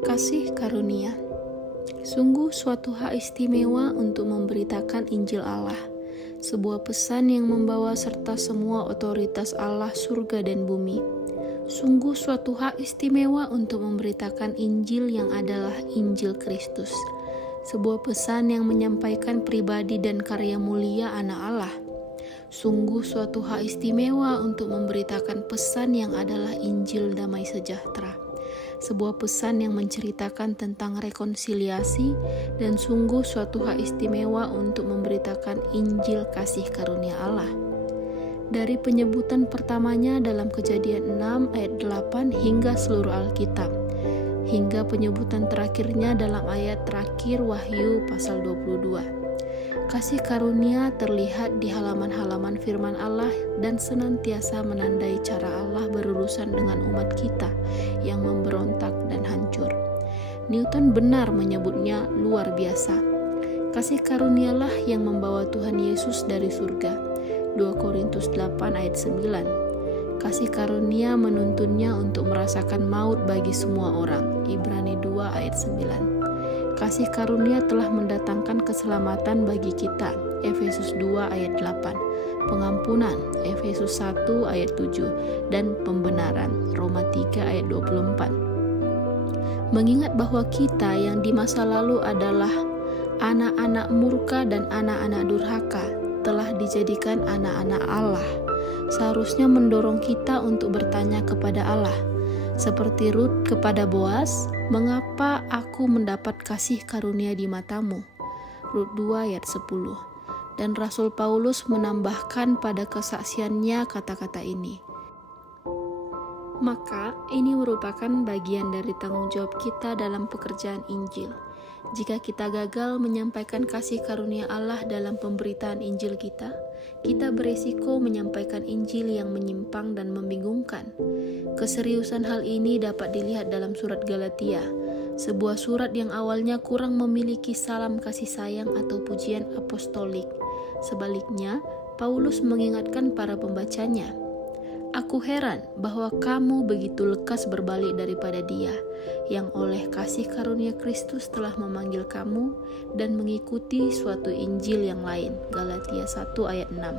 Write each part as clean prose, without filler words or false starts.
Kasih karunia. Sungguh suatu hak istimewa untuk memberitakan Injil Allah, sebuah pesan yang membawa serta semua otoritas Allah surga dan bumi. Sungguh suatu hak istimewa untuk memberitakan Injil yang adalah Injil Kristus, sebuah pesan yang menyampaikan pribadi dan karya mulia Anak Allah. Sungguh suatu hak istimewa untuk memberitakan pesan yang adalah Injil damai sejahtera, sebuah pesan yang menceritakan tentang rekonsiliasi, dan sungguh suatu hak istimewa untuk memberitakan Injil kasih karunia Allah. Dari penyebutan pertamanya dalam Kejadian 6 ayat 8 hingga seluruh Alkitab, hingga penyebutan terakhirnya dalam ayat terakhir Wahyu pasal 22. Kasih karunia terlihat di halaman-halaman firman Allah dan senantiasa menandai cara Allah berurusan dengan umat kita yang memberontak dan hancur. Newton benar menyebutnya luar biasa. Kasih karunialah yang membawa Tuhan Yesus dari surga. 2 Korintus 8 ayat 9. Kasih karunia menuntunnya untuk merasakan maut bagi semua orang. Ibrani 2 ayat 9. Kasih karunia telah mendatangkan keselamatan bagi kita. Efesus 2 ayat 8. Pengampunan. Efesus 1 ayat 7. Dan pembenaran. Roma 3 ayat 24. Mengingat bahwa kita yang di masa lalu adalah anak-anak murka dan anak-anak durhaka, telah dijadikan anak-anak Allah, seharusnya mendorong kita untuk bertanya kepada Allah, seperti Rut kepada Boaz, "Mengapa aku mendapat kasih karunia di matamu?" Rut 2 ayat 10. Dan Rasul Paulus menambahkan pada kesaksiannya kata-kata ini. Maka ini merupakan bagian dari tanggung jawab kita dalam pekerjaan Injil. Jika kita gagal menyampaikan kasih karunia Allah dalam pemberitaan Injil kita berisiko menyampaikan Injil yang menyimpang dan membingungkan. Keseriusan hal ini dapat dilihat dalam surat Galatia, sebuah surat yang awalnya kurang memiliki salam kasih sayang atau pujian apostolik. Sebaliknya, Paulus mengingatkan para pembacanya, "Aku heran bahwa kamu begitu lekas berbalik daripada Dia, yang oleh kasih karunia Kristus telah memanggil kamu dan mengikuti suatu Injil yang lain." Galatia 1 ayat 6.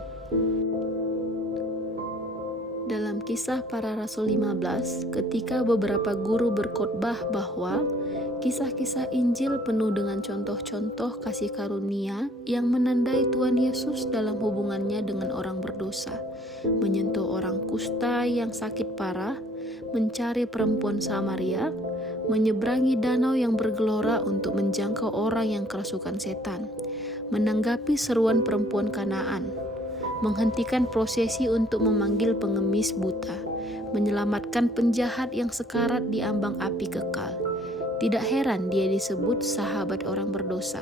Dalam Kisah Para Rasul 15, ketika beberapa guru berkhotbah bahwa kisah-kisah Injil penuh dengan contoh-contoh kasih karunia yang menandai Tuhan Yesus dalam hubungannya dengan orang berdosa, menyentuh orang kusta yang sakit parah, mencari perempuan Samaria, menyeberangi danau yang bergelora untuk menjangkau orang yang kerasukan setan, menanggapi seruan perempuan Kanaan, menghentikan prosesi untuk memanggil pengemis buta, menyelamatkan penjahat yang sekarat di ambang api kekal. Tidak heran dia disebut sahabat orang berdosa.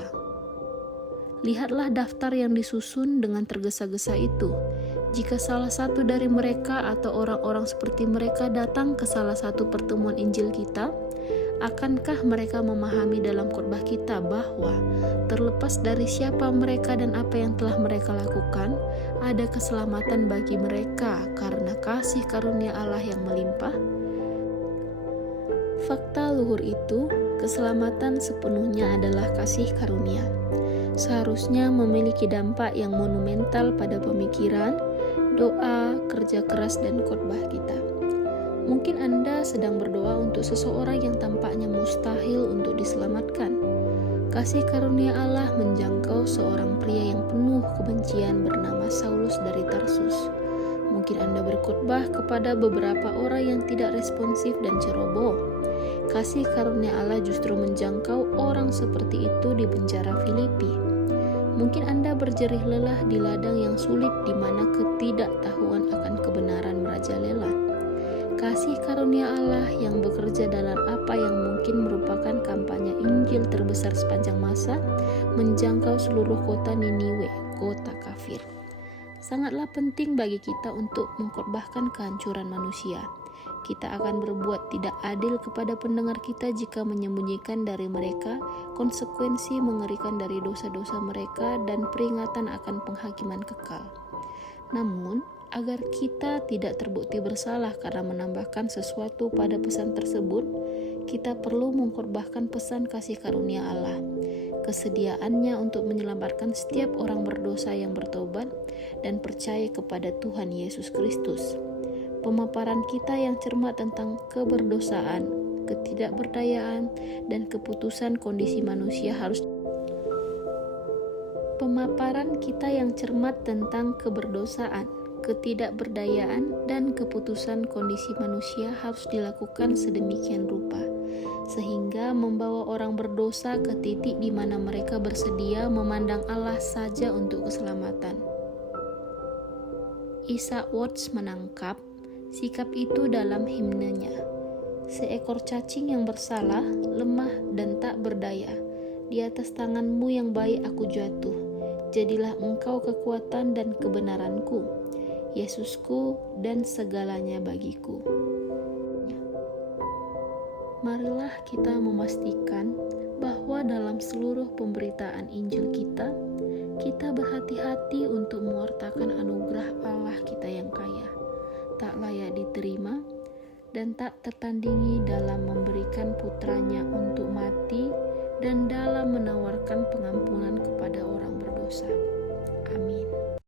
Lihatlah daftar yang disusun dengan tergesa-gesa itu. Jika salah satu dari mereka atau orang-orang seperti mereka datang ke salah satu pertemuan Injil kita, akankah mereka memahami dalam khotbah kita bahwa terlepas dari siapa mereka dan apa yang telah mereka lakukan, ada keselamatan bagi mereka karena kasih karunia Allah yang melimpah? Fakta luhur itu, keselamatan sepenuhnya adalah kasih karunia. Seharusnya memiliki dampak yang monumental pada pemikiran, doa, kerja keras, dan khotbah kita. Mungkin Anda sedang berdoa untuk seseorang yang tampaknya mustahil untuk diselamatkan. Kasih karunia Allah menjangkau seorang pria yang penuh kebencian bernama Saulus dari Tarsus. Mungkin Anda berkhotbah kepada beberapa orang yang tidak responsif dan ceroboh. Kasih karunia Allah justru menjangkau orang seperti itu di penjara Filipi. Mungkin Anda berjerih lelah di ladang yang sulit di mana ketidaktahuan akan kebenaran merajalela. Kasih karunia Allah yang bekerja dalam apa yang mungkin merupakan kampanye Injil terbesar sepanjang masa menjangkau seluruh kota Niniwe, kota kafir. Sangatlah penting bagi kita untuk mengkhotbahkan kehancuran manusia. Kita akan berbuat tidak adil kepada pendengar kita jika menyembunyikan dari mereka konsekuensi mengerikan dari dosa-dosa mereka dan peringatan akan penghakiman kekal. Namun, agar kita tidak terbukti bersalah karena menambahkan sesuatu pada pesan tersebut, kita perlu mengkorbankan pesan kasih karunia Allah, kesediaannya untuk menyelamatkan setiap orang berdosa yang bertobat dan percaya kepada Tuhan Yesus Kristus. Pemaparan kita yang cermat tentang keberdosaan, ketidakberdayaan, dan keputusan kondisi manusia harus Pemaparan kita yang cermat tentang keberdosaan, ketidakberdayaan, dan keputusan kondisi manusia harus dilakukan sedemikian rupa, sehingga membawa orang berdosa ke titik di mana mereka bersedia memandang Allah saja untuk keselamatan. Isaac Watts menangkap sikap itu dalam himnenya. Seekor cacing yang bersalah, lemah, dan tak berdaya. Di atas tanganmu yang baik aku jatuh. Jadilah engkau kekuatan dan kebenaranku, Yesusku dan segalanya bagiku. Marilah kita memastikan bahwa dalam seluruh pemberitaan Injil kita berhati-hati untuk mewartakan anugerah Allah kita yang kaya, tak layak diterima, dan tak tertandingi dalam memberikan putranya untuk mati dan dalam menawarkan pengampunan kepada orang berdosa.